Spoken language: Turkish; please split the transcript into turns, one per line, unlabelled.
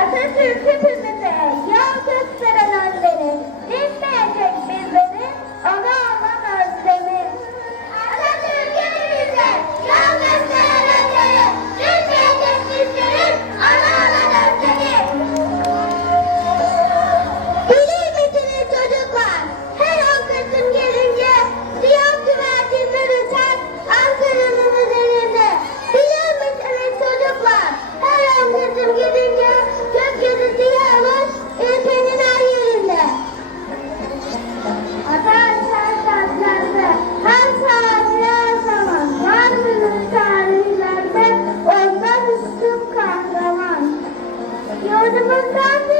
Atatürk hepimize yol gösteren dinmeyecek bizleri, ona olan. Atatürk hepimize yol gösteren dinmeyecek bizleri, ona olan Hadi.